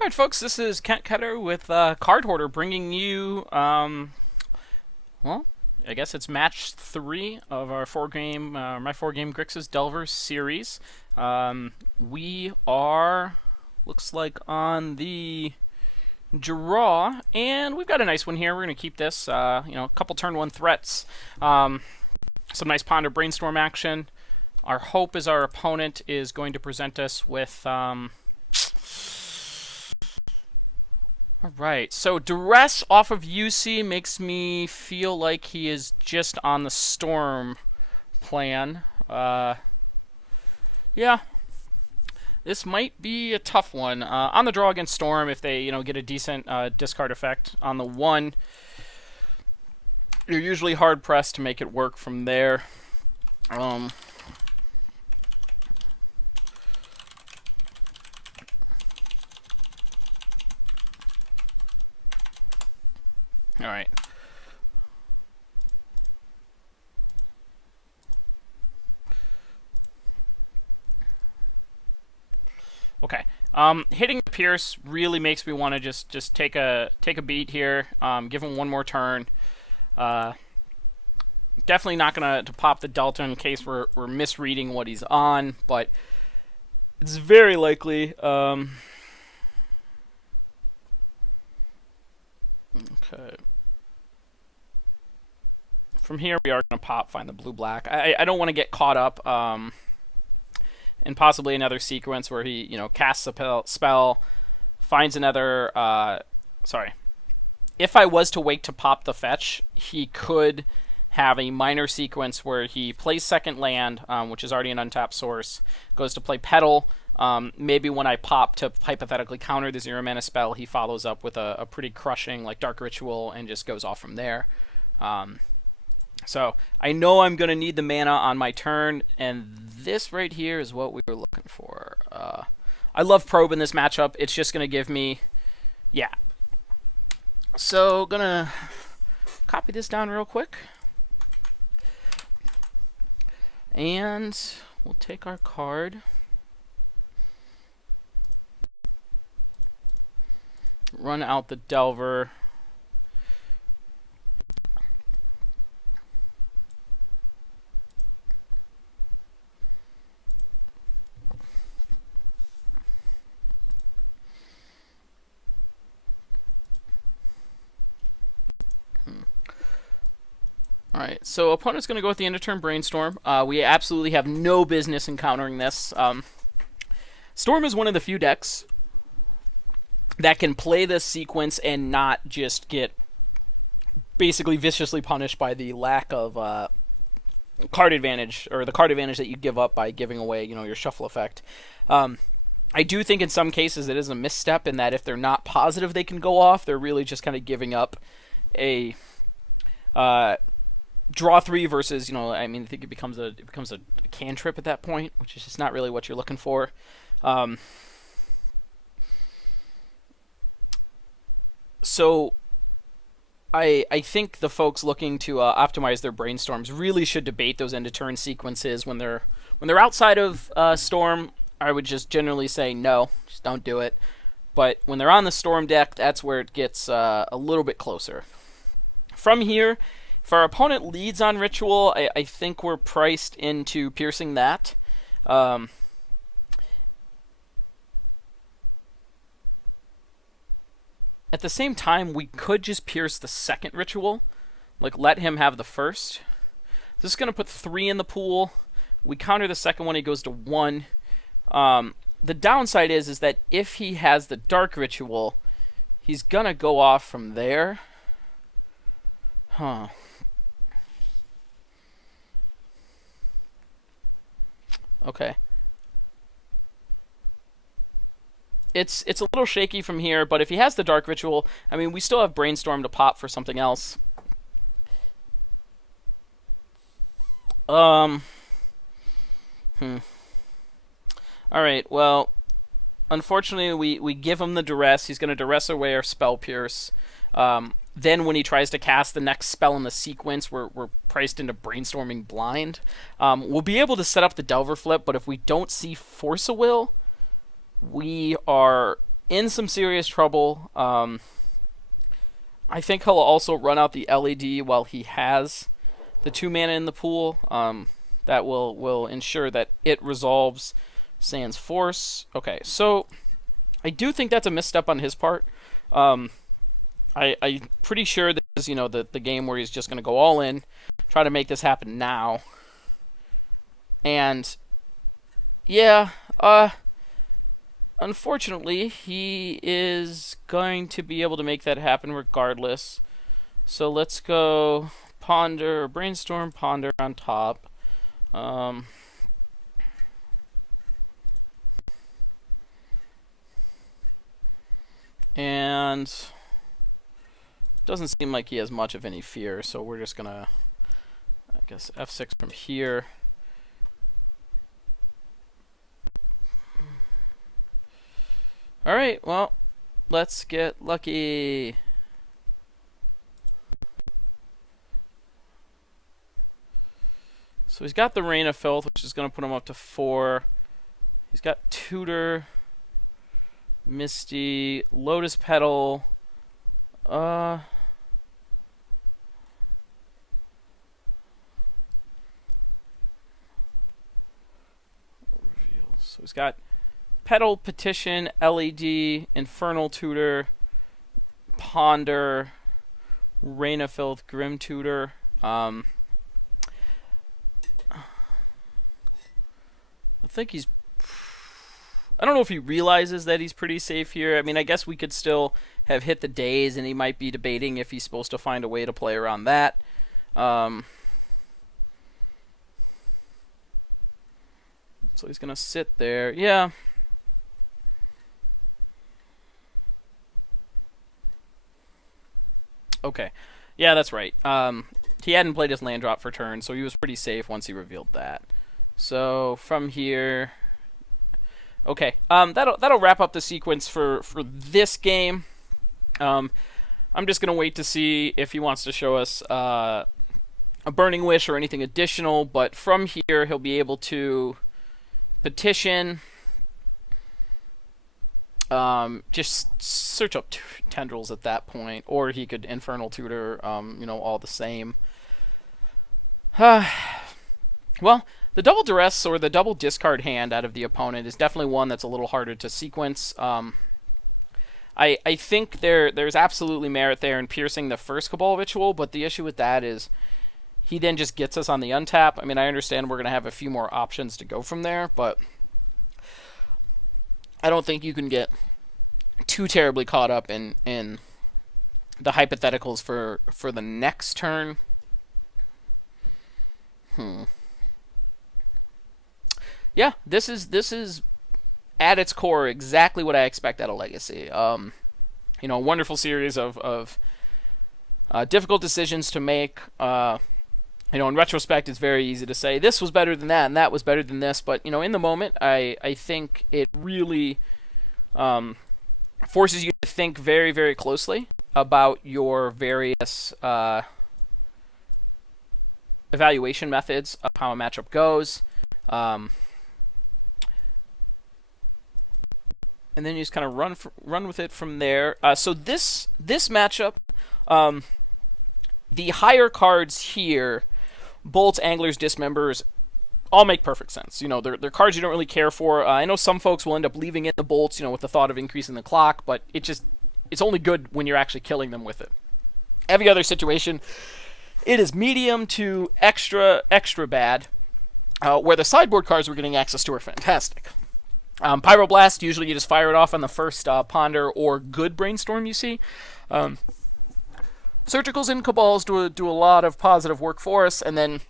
All right, folks, this is Ketter with Cardhoarder bringing you, well, I guess it's match 3 of our my 4-game Grixis Delver series. We are, looks like, on the draw, and we've got a nice one here. We're going to keep this, a couple turn 1 threats. Some nice Ponder Brainstorm action. Our hope is our opponent is going to present us with, Alright, so duress off of UC makes me feel like he is just on the Storm plan. Yeah, this might be a tough one. On the draw against Storm, if they get a decent discard effect on the 1, you're usually hard-pressed to make it work from there. All right. Okay. Hitting the Pierce really makes me want to just take a beat here. Give him one more turn. Definitely not gonna pop the Delta in case we're misreading what he's on, but it's very likely. Okay. From here, we are going to find the blue-black. I don't want to get caught up in possibly another sequence where he, casts a spell, finds another... sorry. If I was to wait to pop the fetch, he could have a minor sequence where he plays second land, which is already an untapped source, goes to play Petal. Maybe when I pop to hypothetically counter the 0-mana spell, he follows up with a pretty crushing, like, Dark Ritual and just goes off from there. So I know I'm going to need the mana on my turn, and this right here is what we were looking for. I love Probe in this matchup. It's just going to give me... Yeah. So, going to copy this down real quick. And we'll take our card. Run out the Delver. Alright, so opponent's going to go with the end of turn Brainstorm. We absolutely have no business encountering this. Storm is one of the few decks that can play this sequence and not just get basically viciously punished by the lack of card advantage, or the card advantage that you give up by giving away, your shuffle effect. I do think in some cases it is a misstep in that if they're not positive they can go off, they're really just kind of giving up a draw 3 versus, I think it becomes a cantrip at that point, which is just not really what you're looking for. So I think the folks looking to optimize their brainstorms really should debate those end of turn sequences when they're outside of Storm. I would just generally say no, just don't do it. But when they're on the Storm deck, that's where it gets a little bit closer. From here, if our opponent leads on Ritual, I think we're priced into piercing that. At the same time, we could just pierce the second Ritual. Like, let him have the first. This is going to put 3 in the pool. We counter the second one, he goes to 1. The downside is that if he has the Dark Ritual, he's going to go off from there. Huh. Okay. It's a little shaky from here, but if he has the Dark Ritual, we still have Brainstorm to pop for something else. Alright, well, unfortunately we give him the Duress. He's going to Duress away our Spell Pierce. Then when he tries to cast the next spell in the sequence, we're priced into Brainstorming blind. We'll be able to set up the Delver flip, but if we don't see Force of Will, we are in some serious trouble. I think he'll also run out the LED while he has the 2 mana in the pool. That will ensure that it resolves Sans Force. Okay, so I do think that's a misstep on his part. I'm pretty sure this is, the game where he's just going to go all in, try to make this happen now. And yeah, unfortunately, he is going to be able to make that happen regardless. So let's go Ponder, Brainstorm, Ponder on top. And doesn't seem like he has much of any fear, so we're just gonna, I guess, F6 from here. Alright, well, let's get lucky. So he's got the Rain of Filth, which is going to put him up to 4. He's got Tutor, Misty, Lotus Petal. So he's got Petal, Petition, LED, Infernal Tutor, Ponder, Rain of Filth, Grim Tutor. I think he's... I don't know if he realizes that he's pretty safe here. I mean, I guess we could still have hit the days, and he might be debating if he's supposed to find a way to play around that. So he's going to sit there. Yeah. Okay. Yeah, that's right. He hadn't played his land drop for turn, so he was pretty safe once he revealed that. So from here... Okay, that'll wrap up the sequence for this game. I'm just gonna wait to see if he wants to show us a Burning Wish or anything additional. But from here, he'll be able to petition, just search up tendrils at that point, or he could Infernal Tutor, all the same. Well. The double duress or the double discard hand out of the opponent is definitely one that's a little harder to sequence. I think there's absolutely merit there in piercing the first Cabal Ritual, but the issue with that is he then just gets us on the untap. I mean, I understand we're going to have a few more options to go from there, but I don't think you can get too terribly caught up in the hypotheticals for the next turn. Yeah, this is at its core exactly what I expect out of Legacy. A wonderful series of difficult decisions to make. In retrospect, it's very easy to say this was better than that and that was better than this. But in the moment, I think it really forces you to think very, very closely about your various evaluation methods of how a matchup goes. And then you just kind of run with it from there. So this matchup, the higher cards here, Bolts, Anglers, Dismembers, all make perfect sense. They're cards you don't really care for. I know some folks will end up leaving in the Bolts, with the thought of increasing the clock, but it's only good when you're actually killing them with it. Every other situation, it is medium to extra bad, where the sideboard cards we're getting access to are fantastic. Pyroblast, usually you just fire it off on the first Ponder or good Brainstorm you see. Surgicals and Cabals do a lot of positive work for us, and then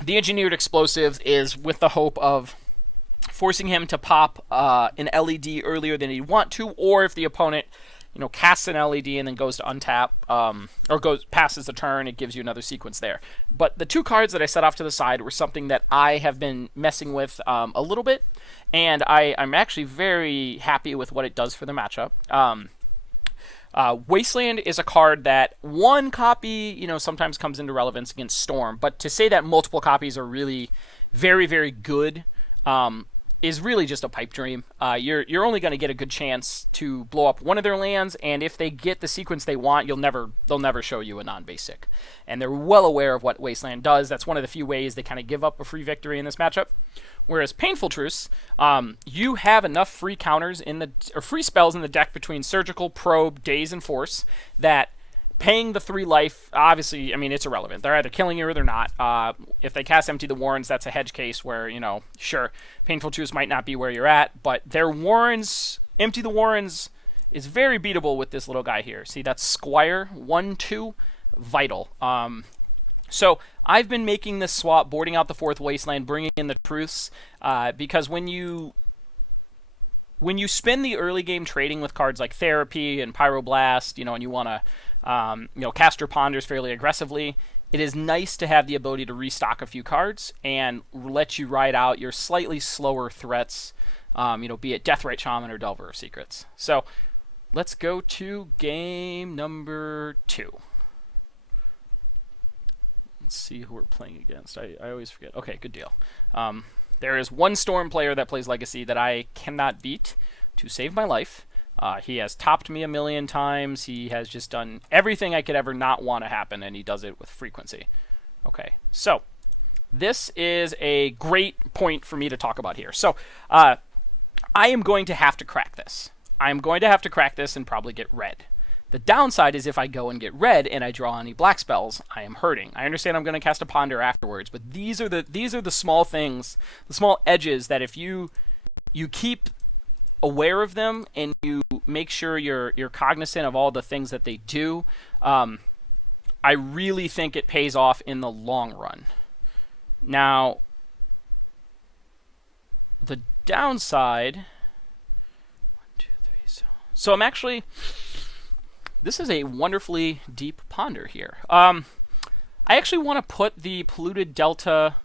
the Engineered Explosive is with the hope of forcing him to pop an LED earlier than he'd want to, or if the opponent casts an LED and then goes to untap, or passes the turn, it gives you another sequence there. But the two cards that I set off to the side were something that I have been messing with a little bit, and I'm actually very happy with what it does for the matchup. Wasteland is a card that one copy, sometimes comes into relevance against Storm, but to say that multiple copies are really very, very good, is really just a pipe dream. You're only going to get a good chance to blow up one of their lands, and if they get the sequence they want, they'll never show you a non-basic. And they're well aware of what Wasteland does. That's one of the few ways they kind of give up a free victory in this matchup. Whereas Painful Truce, you have enough free counters or free spells in the deck between Surgical, Probe, Daze, and Force that paying the 3 life, obviously, I mean, it's irrelevant. They're either killing you or they're not. If they cast Empty the Warrens, that's a hedge case where, sure, Painful Truce might not be where you're at, but their Warrens, Empty the Warrens, is very beatable with this little guy here. See, that's Squire, 1/2, vital. So I've been making this swap, boarding out the 4th Wasteland, bringing in the Truths, because when you spend the early game trading with cards like Therapy and Pyroblast, and you want to cast your Ponders fairly aggressively, it is nice to have the ability to restock a few cards and let you ride out your slightly slower threats, be it Deathrite Shaman or Delver of Secrets. So let's go to game number 2. Let's see who we're playing against. I always forget. Okay, good deal. There is one Storm player that plays Legacy that I cannot beat to save my life. He has topped me a million times. He has just done everything I could ever not want to happen, and he does it with frequency. Okay, so this is a great point for me to talk about here. So I am going to have to crack this. I'm going to have to crack this and probably get red. The downside is if I go and get red and I draw any black spells, I am hurting. I understand I'm going to cast a Ponder afterwards, but these are the small things, the small edges that if you keep aware of them and you make sure you're cognizant of all the things that they do, I really think it pays off in the long run. Now, the downside. 1, 2, 3. So I'm actually. This is a wonderfully deep Ponder here. I actually want to put the Polluted Delta.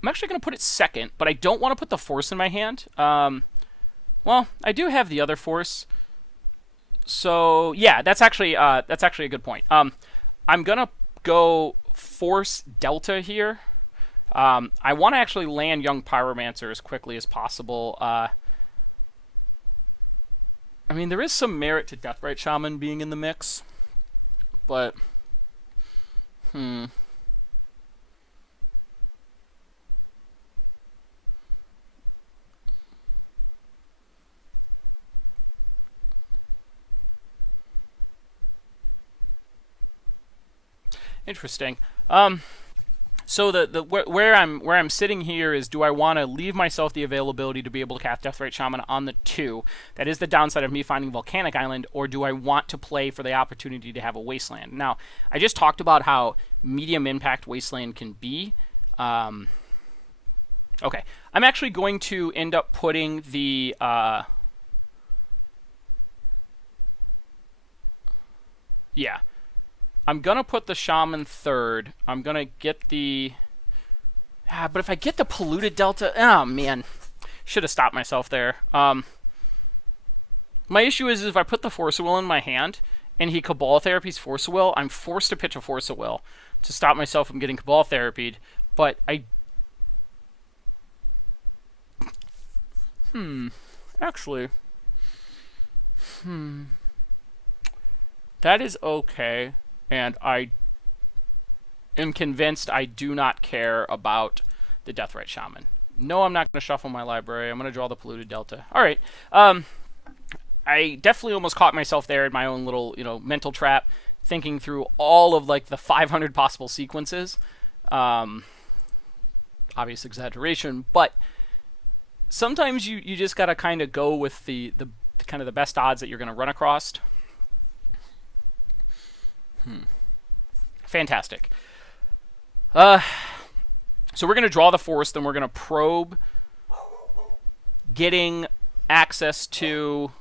I'm actually going to put it second, but I don't want to put the Force in my hand. Well, I do have the other Force. So, yeah, that's actually a good point. I'm going to go Force Delta here. I want to actually land Young Pyromancer as quickly as possible. I mean, there is some merit to Deathrite Shaman being in the mix, but, Interesting. So where I'm sitting here is, do I want to leave myself the availability to be able to cast Deathrite Shaman on the 2? That is the downside of me finding Volcanic Island, or do I want to play for the opportunity to have a Wasteland? Now, I just talked about how medium impact Wasteland can be. Okay, I'm actually going to end up putting the yeah. I'm going to put the Shaman third. I'm going to get the... but if I get the Polluted Delta... Oh, man. Should have stopped myself there. My issue is if I put the Force of Will in my hand and he Cabal Therapies Force of Will, I'm forced to pitch a Force of Will to stop myself from getting Cabal Therapied. But I... Actually... That is okay. And I am convinced I do not care about the Deathrite Shaman. No, I'm not going to shuffle my library. I'm going to draw the Polluted Delta. All right. I definitely almost caught myself there in my own little, mental trap, thinking through all of like the 500 possible sequences. Obvious exaggeration, but sometimes you just got to kind of go with the kind of the best odds that you're going to run across. Fantastic. So we're going to draw the Force, then we're going to probe, getting access to...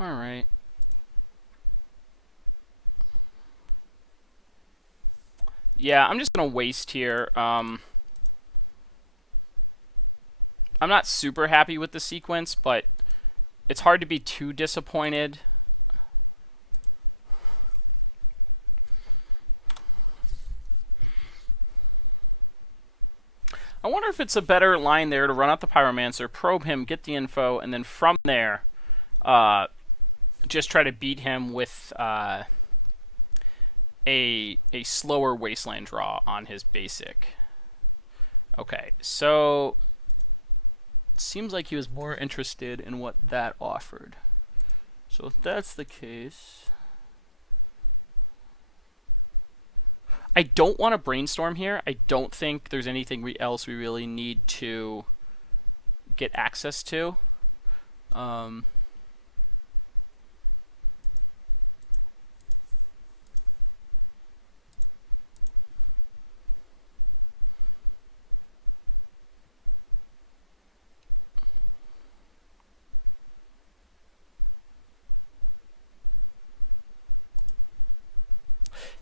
All right. Yeah, I'm just going to waste here. I'm not super happy with the sequence, but it's hard to be too disappointed. I wonder if it's a better line there to run out the Pyromancer, probe him, get the info, and then from there, just try to beat him with a slower Wasteland draw on his basic. Okay, so it seems like he was more interested in what that offered. So if that's the case, I don't want to brainstorm here. I don't think there's anything else we really need to get access to.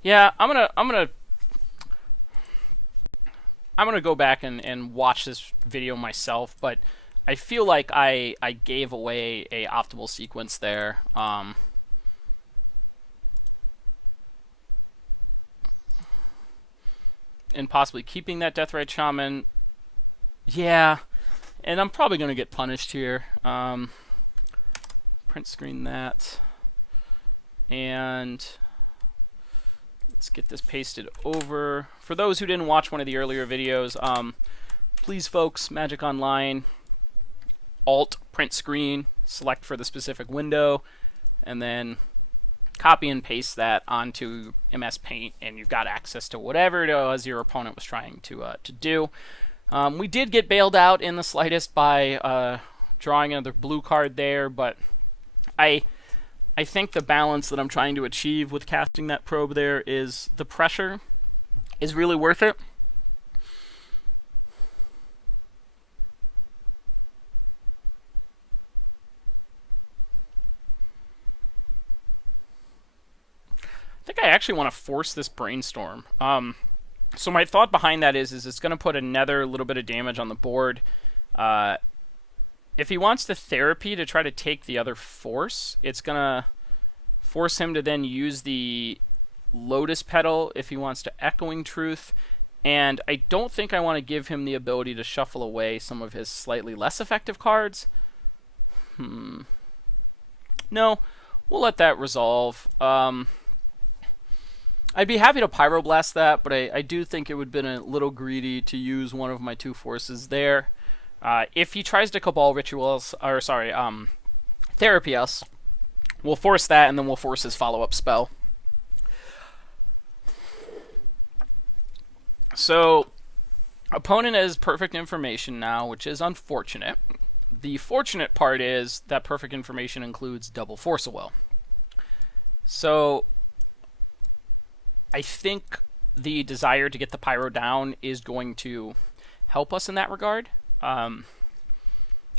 Yeah, I'm gonna go back and watch this video myself, but I feel like I gave away a optimal sequence there. And possibly keeping that Deathrite Shaman. Yeah, and I'm probably gonna get punished here. Print screen that, and let's get this pasted over. For those who didn't watch one of the earlier videos, please, folks, Magic Online, Alt, print screen, select for the specific window, and then copy and paste that onto MS Paint, and you've got access to whatever it was your opponent was trying to do. We did get bailed out in the slightest by drawing another blue card there, but I think the balance that I'm trying to achieve with casting that probe there is the pressure is really worth it. I think I actually want to force this brainstorm. So my thought behind that is it's going to put another little bit of damage on the board. If he wants the therapy to try to take the other force, it's going to force him to then use the Lotus Petal if he wants to Echoing Truth. And I don't think I want to give him the ability to shuffle away some of his slightly less effective cards. No, we'll let that resolve. I'd be happy to Pyroblast that, but I do think it would have been a little greedy to use one of my two forces there. If he tries to Cabal Rituals, or sorry, Therapy us, we'll force that, and then we'll force his follow-up spell. So, opponent has perfect information now, which is unfortunate. The fortunate part is that perfect information includes double Force of Will. So, I think the desire to get the Pyro down is going to help us in that regard. While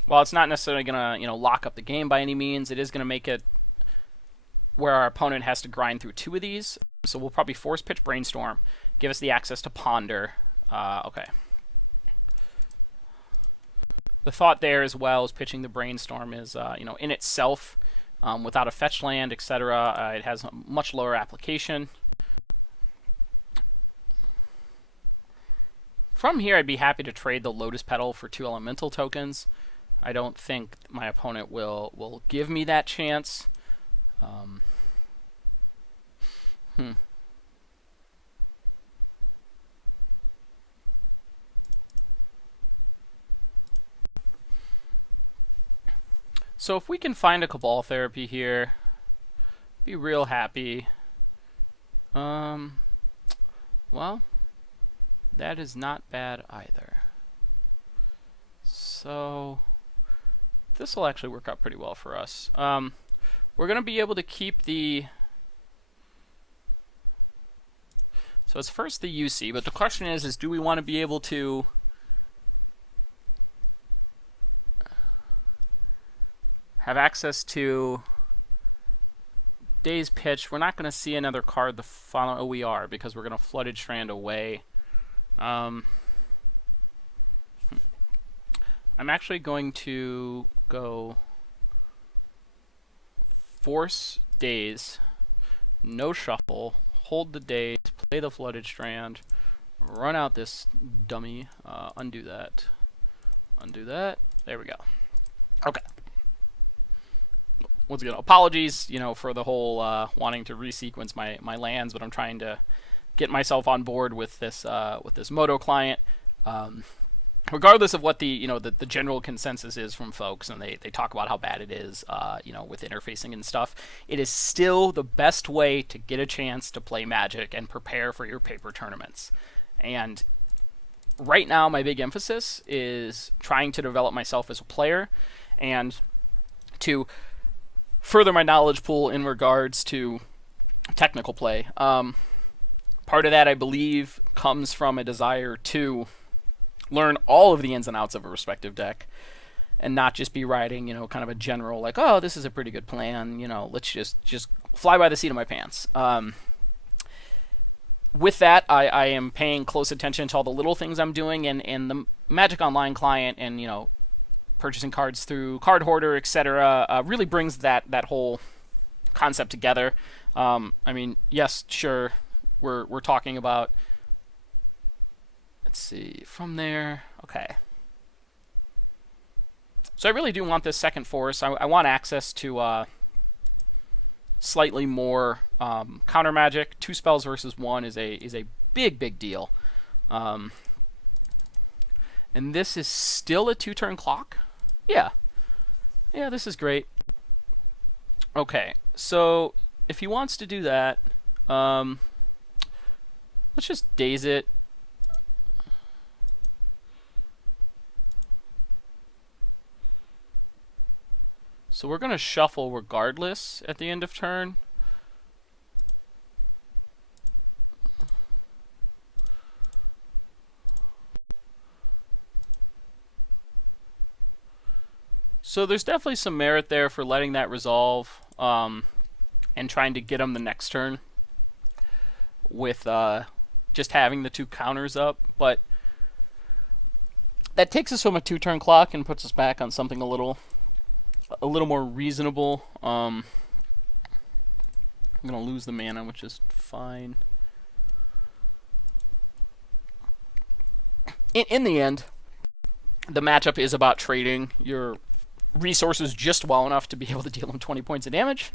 it's not necessarily going to lock up the game by any means, it is going to make it where our opponent has to grind through two of these. So we'll probably force pitch Brainstorm, give us the access to Ponder. Okay. The thought there as well is pitching the Brainstorm is in itself, without a fetch land, etc. It has a much lower application. From here, I'd be happy to trade the Lotus Petal for 2 elemental tokens. I don't think my opponent will give me that chance. So if we can find a Cabal Therapy here, be real happy. Well, that is not bad either. So this will actually work out pretty well for us. We're going to be able to keep the... So it's first the UC, but the question is do we want to be able to have access to Days pitched. We're not going to see another card the following. Oh, we are, because we're going to Flooded Strand away. I'm actually going to go force Days, no shuffle, hold the Days, play the Flooded Strand, run out this dummy, undo that, there we go. Okay. Once again, apologies, for the whole wanting to resequence my lands, but I'm trying to get myself on board with this Moto client. Regardless of what the general consensus is from folks, and they talk about how bad it is, with interfacing and stuff, it is still the best way to get a chance to play Magic and prepare for your paper tournaments. And right now, my big emphasis is trying to develop myself as a player and to further my knowledge pool in regards to technical play. Part of that, I believe, comes from a desire to learn all of the ins and outs of a respective deck and not just be writing, kind of a general, like, oh, this is a pretty good plan, let's just fly by the seat of my pants. With that, I am paying close attention to all the little things I'm doing, and the Magic Online client and, purchasing cards through Cardhoarder, etc., really brings that whole concept together. Yes, sure, we're talking about, let's see, from there, okay. So I really do want this second force. I want access to slightly more counter magic. 2 spells versus 1 is a big deal. And this is still a 2-turn clock? Yeah, this is great. Okay, so if he wants to do that, let's just daze it. So we're going to shuffle regardless at the end of turn. So there's definitely some merit there for letting that resolve and trying to get him the next turn with just having the 2 counters up. But that takes us from a 2-turn clock and puts us back on something a little more reasonable. I'm going to lose the mana, which is fine. In the end, the matchup is about trading your resources just well enough to be able to deal him 20 points of damage.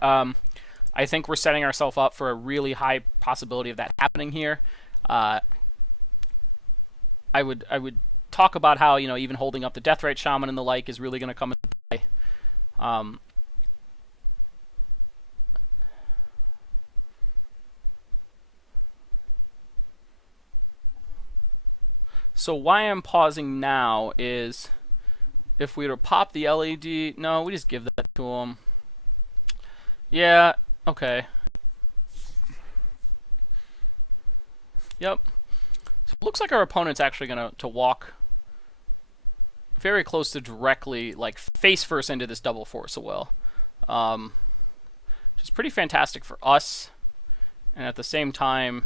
I think we're setting ourselves up for a really high possibility of that happening here. I would talk about how, even holding up the Deathrite Shaman and the like is really going to come into play. So why I'm pausing now is if we were to pop the LED, no, we just give that to him. Yeah, okay. Yep. So it looks like our opponent's actually going to walk very close to directly, like, face first into this double Force of Will. Which is pretty fantastic for us. And at the same time,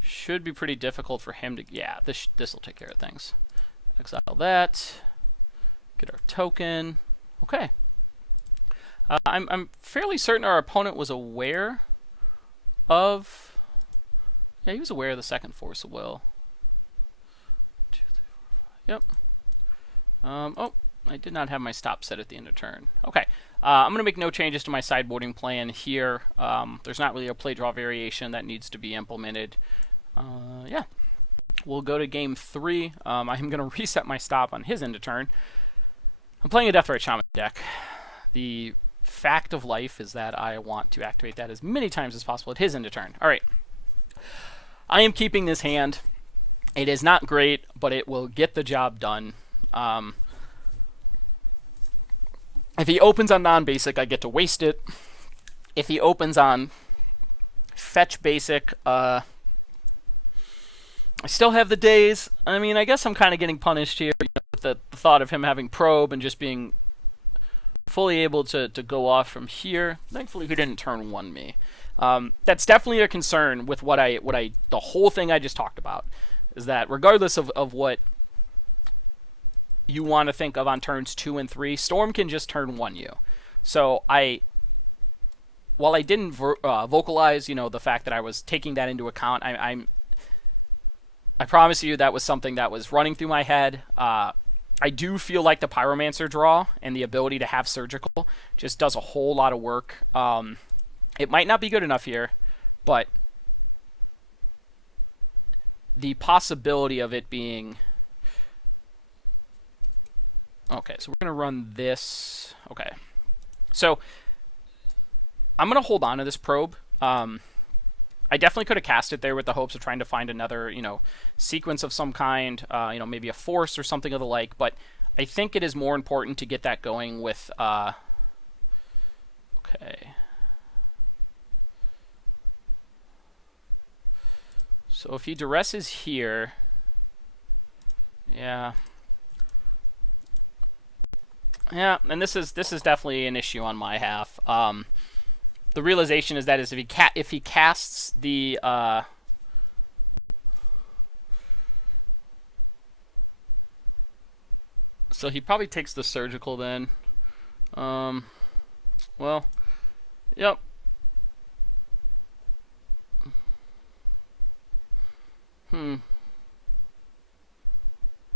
should be pretty difficult for him to... Yeah, this will take care of things. Exile that. Get our token. Okay. I'm fairly certain our opponent was aware of... Yeah, he was aware of the second Force of Will. 2, 3, 4, 5. Yep. Oh, I did not have my stop set at the end of turn. Okay. I'm going to make no changes to my sideboarding plan here. There's not really a play draw variation that needs to be implemented. Yeah. We'll go to game 3. I'm going to reset my stop on his end of turn. I'm playing a Deathrite Shaman deck. The fact of life is that I want to activate that as many times as possible at his end of turn. Alright. I am keeping this hand. It is not great, but it will get the job done. If he opens on non-basic, I get to waste it. If he opens on fetch basic, I still have the days. I mean, I guess I'm kind of getting punished here with the thought of him having probe and just being fully able to go off from here. Thankfully, he didn't turn 1 me. That's definitely a concern with the whole thing I just talked about, is that regardless of what you want to think of on turns 2 and 3, Storm can just turn 1 you. So while I didn't vocalize, the fact that I was taking that into account, I promise you that was something that was running through my head. I do feel like the Pyromancer draw and the ability to have Surgical just does a whole lot of work. It might not be good enough here, but the possibility of it being... Okay, so we're going to run this. Okay. So I'm going to hold on to this probe. I definitely could have cast it there with the hopes of trying to find another, sequence of some kind, maybe a force or something of the like, but I think it is more important to get that going with, okay. So if he duresses here, yeah, and this is definitely an issue on my half. The realization is that if he casts the so he probably takes the Surgical then. Well, yep.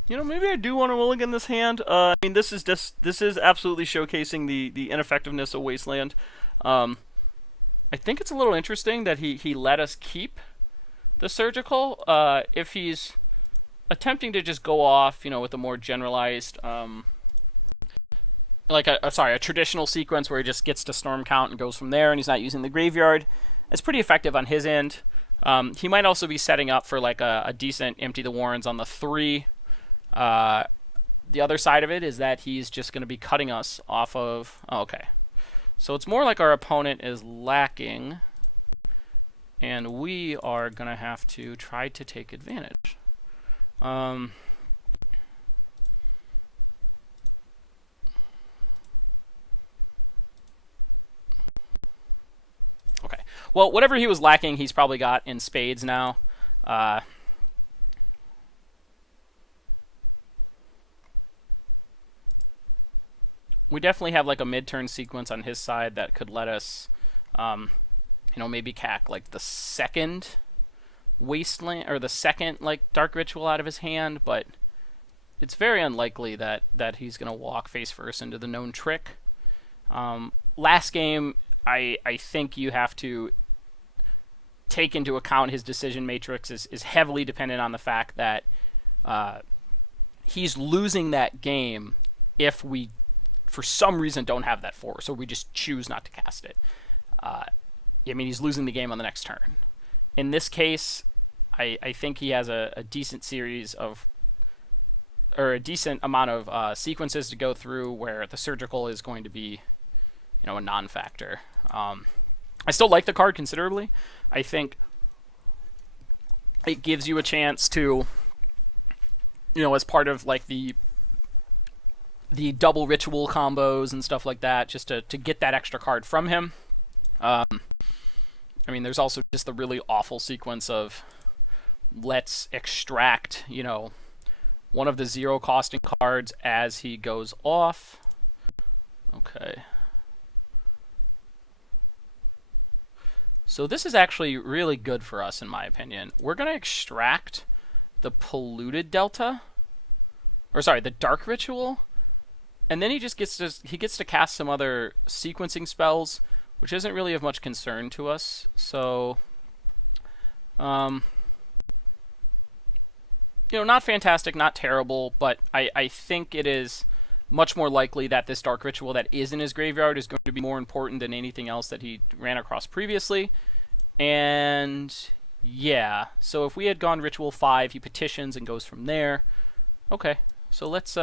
Maybe I do want to mulligan this hand. I mean, this is absolutely showcasing the ineffectiveness of Wasteland. I think it's a little interesting that he let us keep the Surgical. If he's attempting to just go off, with a more generalized, a traditional sequence where he just gets to Storm count and goes from there, and he's not using the graveyard, it's pretty effective on his end. He might also be setting up for like a decent Empty the Warrens on the 3. The other side of it is that he's just going to be cutting us off of... Oh, okay. So it's more like our opponent is lacking, and we are going to have to try to take advantage. Okay. Well, whatever he was lacking, he's probably got in spades now. We definitely have like a mid-turn sequence on his side that could let us, maybe cack like the second Wasteland or the second like Dark Ritual out of his hand, but it's very unlikely that he's gonna walk face first into the known trick. Last game, I think you have to take into account his decision matrix is heavily dependent on the fact that he's losing that game if we, for some reason, don't have that force, or we just choose not to cast it. He's losing the game on the next turn. In this case, I think he has a decent series of, or a decent amount of sequences to go through where the Surgical is going to be, a non-factor. I still like the card considerably. I think it gives you a chance to, as part of like the double ritual combos and stuff like that, just to get that extra card from him. There's also just the really awful sequence of let's extract, one of the 0 costing cards as he goes off. Okay. So this is actually really good for us, in my opinion. We're going to extract the Polluted Delta, or sorry, the Dark Ritual, and then he just gets to cast some other sequencing spells, which isn't really of much concern to us. So, not fantastic, not terrible, but I think it is much more likely that this Dark Ritual that is in his graveyard is going to be more important than anything else that he ran across previously. And yeah, so if we had gone Ritual 5, he petitions and goes from there. Okay, so let's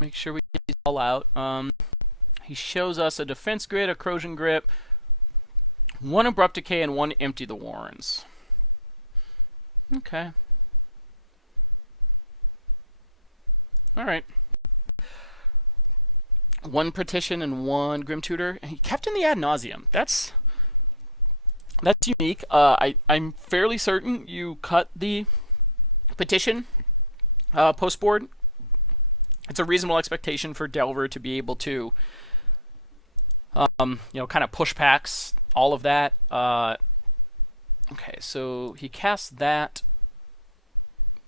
make sure we get these all out. He shows us a Defense Grid, a Corrosion Grip, 1 Abrupt Decay, and 1 Empty the Warrens. Okay. Alright. 1 petition and 1 Grim Tutor. And he kept in the ad nauseum. That's unique. I'm fairly certain you cut the petition post board. It's a reasonable expectation for Delver to be able to, kind of push packs all of that. Okay, so he casts that,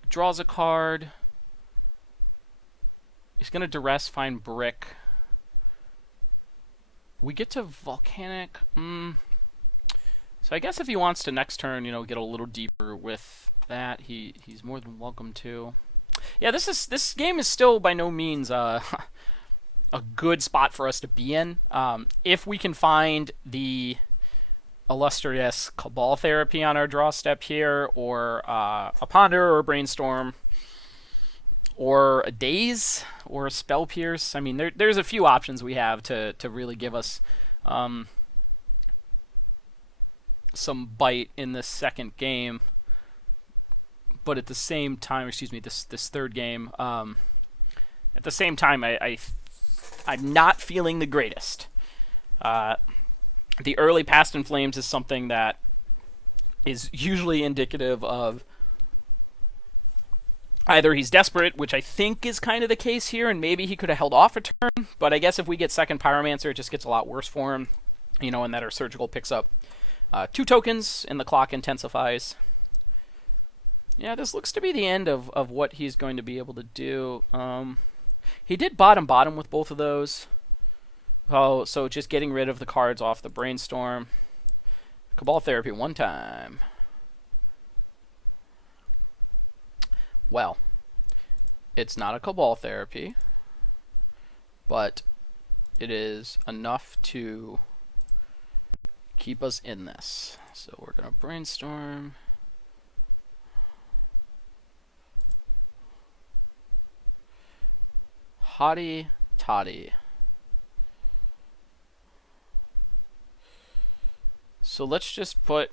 draws a card. He's gonna duress, find brick. We get to volcanic. So I guess if he wants to next turn, get a little deeper with that, he's more than welcome to. Yeah, this game is still by no means a good spot for us to be in. If we can find the illustrious Cabal Therapy on our draw step here, or a Ponder, or a Brainstorm, or a Daze, or a Spell Pierce. I mean, there's a few options we have to really give us some bite in this second game. But at the same time, this third game, at the same time, I'm not feeling the greatest. The early Past in Flames is something that is usually indicative of either he's desperate, which I think is kind of the case here, and maybe he could have held off a turn, but I guess if we get second Pyromancer, it just gets a lot worse for him, and that our Surgical picks up 2 tokens, and the clock intensifies. Yeah, this looks to be the end of what he's going to be able to do. He did bottom with both of those. Oh, so just getting rid of the cards off the Brainstorm. Cabal Therapy 1 time. Well, it's not a Cabal Therapy, but it is enough to keep us in this. So we're going to Brainstorm. Hottie toddy. So let's just put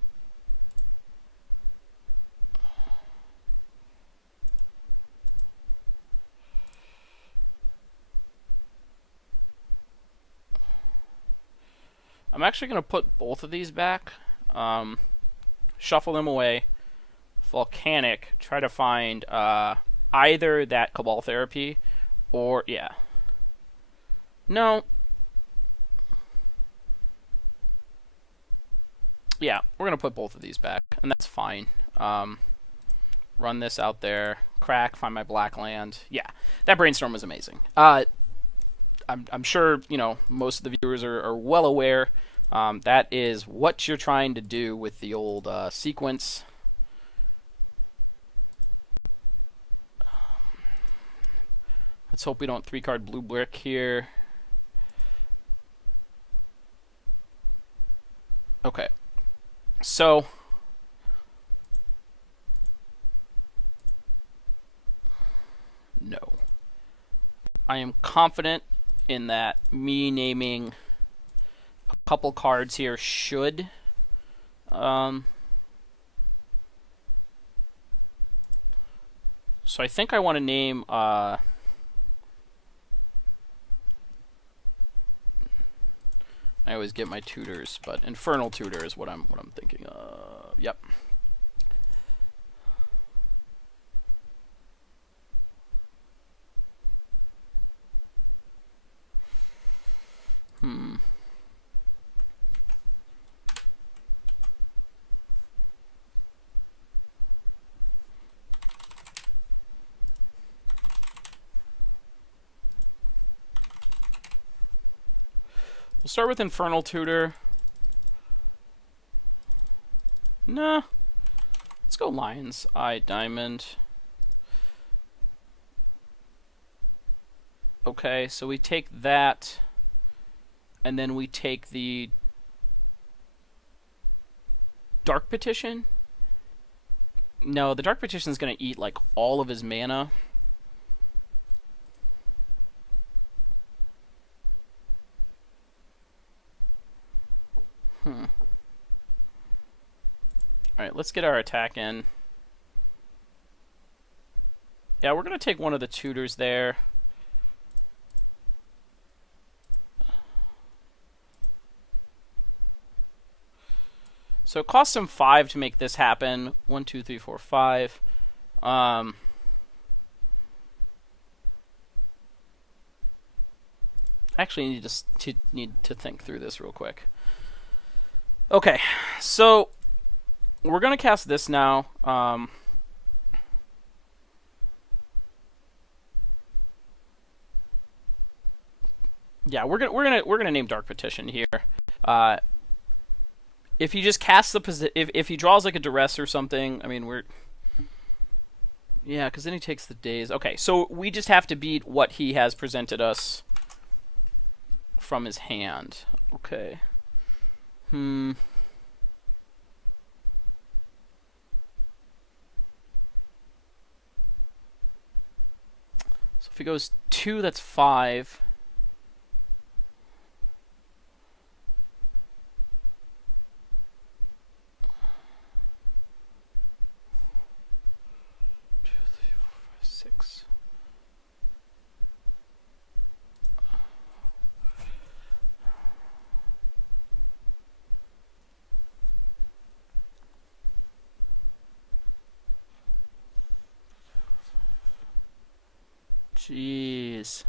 I'm actually going to put both of these back, shuffle them away, Volcanic, try to find either that Cabal Therapy or, yeah. No. Yeah, we're going to put both of these back, and that's fine. Run this out there, crack, find my black land. Yeah, that Brainstorm was amazing. I'm sure, most of the viewers are well aware. That is what you're trying to do with the old sequence. Let's hope we don't 3-card blue brick here. Okay. So no. I am confident in that me naming a couple cards here should so I think I want to name I always get my tutors, but Infernal Tutor is what I'm thinking of. Yep. We'll start with Infernal Tutor. Nah. Let's go Lion's Eye Diamond. Okay, so we take that, and then we take the Dark Petition. No, the Dark Petition is going to eat like all of his mana. Alright, let's get our attack in. Yeah, we're going to take one of the tutors there. So it costs him 5 to make this happen. 1, 2, 3, 4, 5. Actually, need to think through this real quick. Okay, so we're gonna cast this now. Yeah, we're gonna name Dark Petition here. If he just casts the if he draws like a duress or something, I mean yeah, because then he takes the days. Okay, so we just have to beat what he has presented us from his hand. Okay. So if he goes 2, that's 5. Jeez.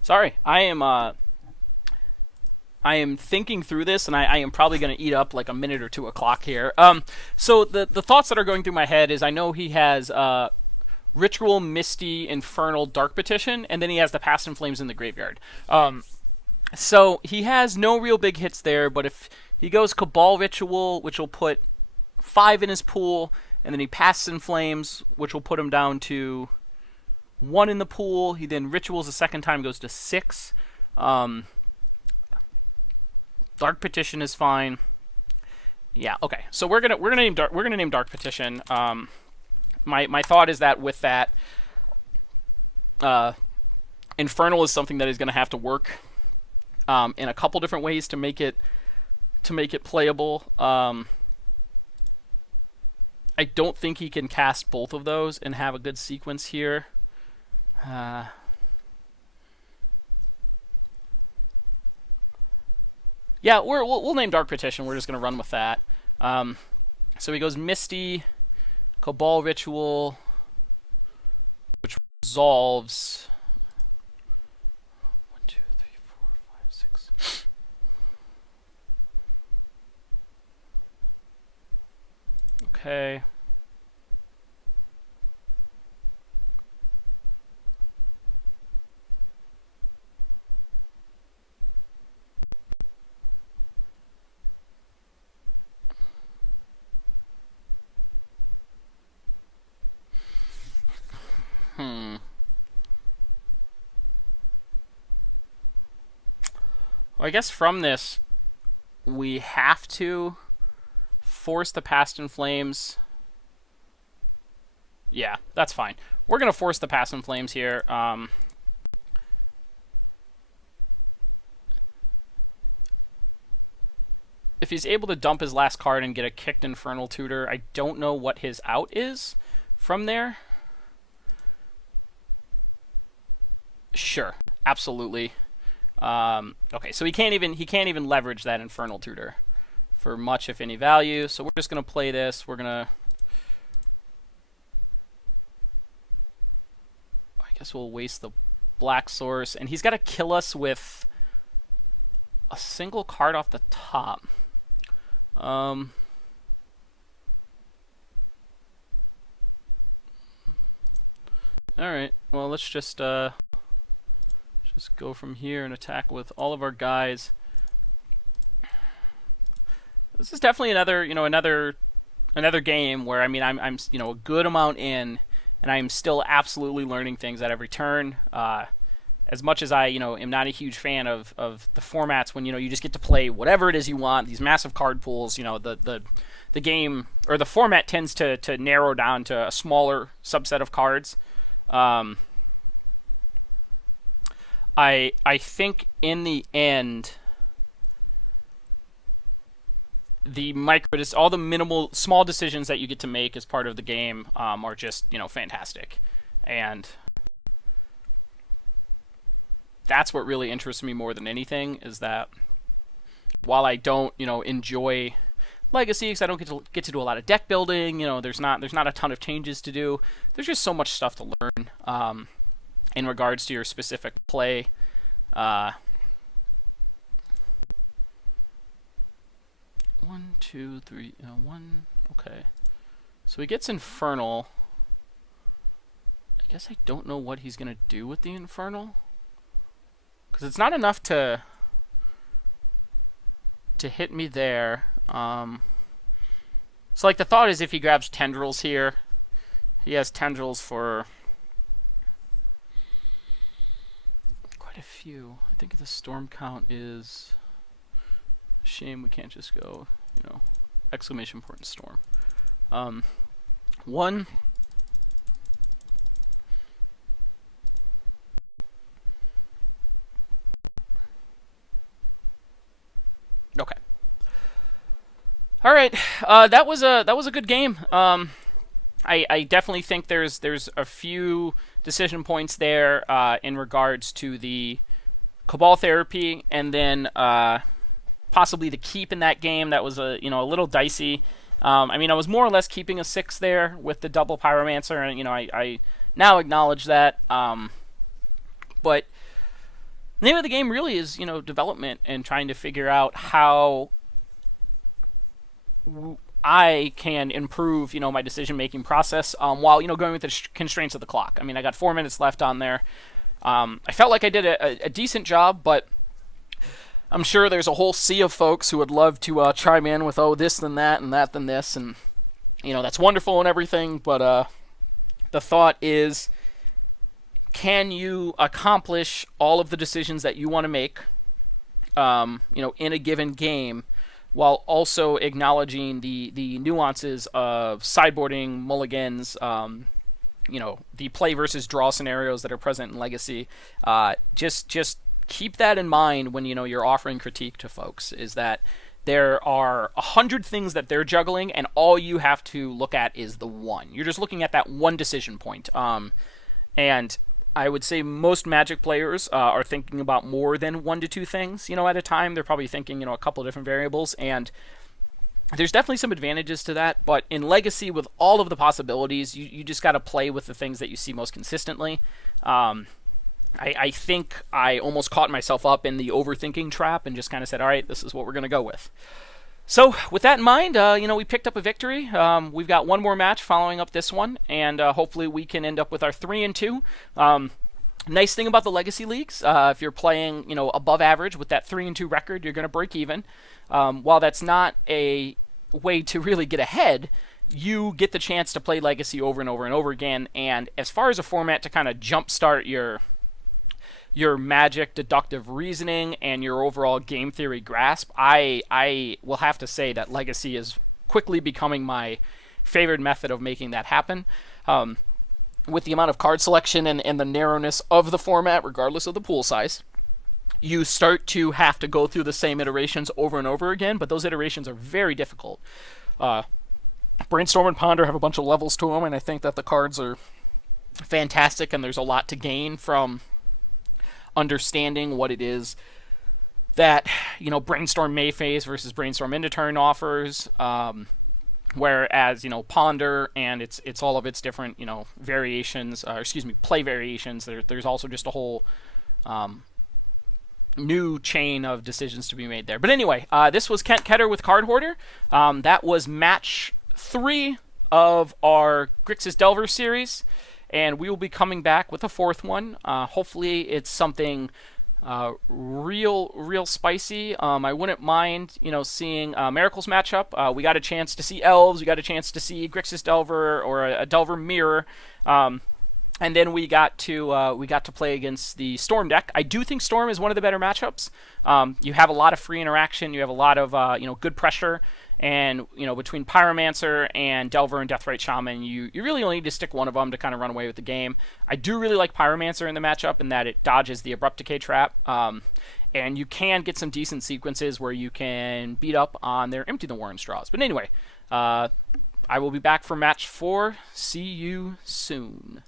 Sorry, I am thinking through this, and I am probably going to eat up like a minute or 2 o'clock here. So the thoughts that are going through my head is I know he has Ritual, Misty, Infernal, Dark Petition, and then he has the Past in Flames in the graveyard. So he has no real big hits there, but if he goes Cabal Ritual, which will put 5 in his pool, and then he passes in Flames, which will put him down to 1 in the pool. He then Rituals a second time, goes to 6. Dark Petition is fine. Yeah, okay. So we're gonna name Dark Petition. My thought is that with that, Infernal is something that is gonna have to work in a couple different ways to make it playable. I don't think he can cast both of those and have a good sequence here. Yeah, we'll name Dark Petition. We're just gonna run with that. So he goes Misty, Cabal Ritual, which resolves. 1, 2, 3, 4, 5, 6. Okay. Well, I guess from this, we have to force the Past in Flames. Yeah, that's fine. We're going to force the Past in Flames here. If he's able to dump his last card and get a kicked Infernal Tutor, I don't know what his out is from there. Sure, absolutely. Okay, so he can't even leverage that Infernal Tutor for much, if any, value. So we're just gonna play this. I guess we'll waste the black source, and he's got to kill us with a single card off the top. All right. Well, let's just go from here and attack with all of our guys. This is definitely another game where, I mean, I'm a good amount in, and I am still absolutely learning things at every turn. As much as I am not a huge fan of the formats when you just get to play whatever it is you want, these massive card pools, the game or the format tends to narrow down to a smaller subset of cards. I think in the end, all the minimal small decisions that you get to make as part of the game are just fantastic, and that's what really interests me more than anything, is that while I don't, enjoy Legacy, because I don't get to do a lot of deck building, there's not a ton of changes to do. There's just so much stuff to learn in regards to your specific play. 1, 2, 3, 1. Okay. So he gets Infernal. I guess I don't know what he's going to do with the Infernal. Because it's not enough to hit me there. So like the thought is if he grabs Tendrils here, he has Tendrils for quite a few. I think the storm count is... Shame we can't just go, exclamation point and storm. 1. Okay. All right. That was a good game. I definitely think there's a few decision points there in regards to the Cabal Therapy, and then possibly the keep in that game. That was a little dicey. I mean, I was more or less keeping a 6 there with the double Pyromancer, and I now acknowledge that. But the name of the game really is development and trying to figure out how I can improve my decision making process while going with the constraints of the clock. I mean, I got 4 minutes left on there. I felt like I did a decent job, but I'm sure there's a whole sea of folks who would love to chime in with, oh, this then that and that then this, and that's wonderful and everything, but the thought is, can you accomplish all of the decisions that you want to make in a given game while also acknowledging the nuances of sideboarding, mulligans, the play versus draw scenarios that are present in Legacy. Just keep that in mind when you're offering critique to folks, is that there are 100 things that they're juggling, and all you have to look at is the one. You're just looking at that one decision point. And I would say most Magic players are thinking about more than 1 to 2 things, at a time. They're probably thinking, a couple of different variables, and there's definitely some advantages to that. But in Legacy, with all of the possibilities, you just got to play with the things that you see most consistently. I think I almost caught myself up in the overthinking trap and just kind of said, all right, this is what we're going to go with. So with that in mind, we picked up a victory. We've got one more match following up this one, and hopefully we can end up with our 3-2. Nice thing about the Legacy Leagues, if you're playing above average with that 3-2 record, you're going to break even. While that's not a way to really get ahead, you get the chance to play Legacy over and over and over again. And as far as a format to kind of jumpstart your Magic deductive reasoning and your overall game theory grasp, I will have to say that Legacy is quickly becoming my favorite method of making that happen. With the amount of card selection and the narrowness of the format, regardless of the pool size, you start to have to go through the same iterations over and over again, but those iterations are very difficult. Brainstorm and Ponder have a bunch of levels to them, and I think that the cards are fantastic, and there's a lot to gain from understanding what it is that Brainstorm Mayphase versus Brainstorm End of Turn offers, whereas Ponder and it's all of its different variations, play variations. There's also just a whole new chain of decisions to be made there. But anyway, this was Ketter with Cardhoarder. That was match 3 of our Grixis Delver series. And we will be coming back with a 4th one. Hopefully it's something real spicy. I wouldn't mind, seeing Miracles matchup. We got a chance to see Elves. We got a chance to see Grixis Delver or a Delver Mirror. And then we got to play against the Storm deck. I do think Storm is one of the better matchups. You have a lot of free interaction. You have a lot of good pressure. And, between Pyromancer and Delver and Deathrite Shaman, you really only need to stick one of them to kind of run away with the game. I do really like Pyromancer in the matchup in that it dodges the Abrupt Decay trap. And you can get some decent sequences where you can beat up on their Empty the Warren Straws. But anyway, I will be back for match 4. See you soon.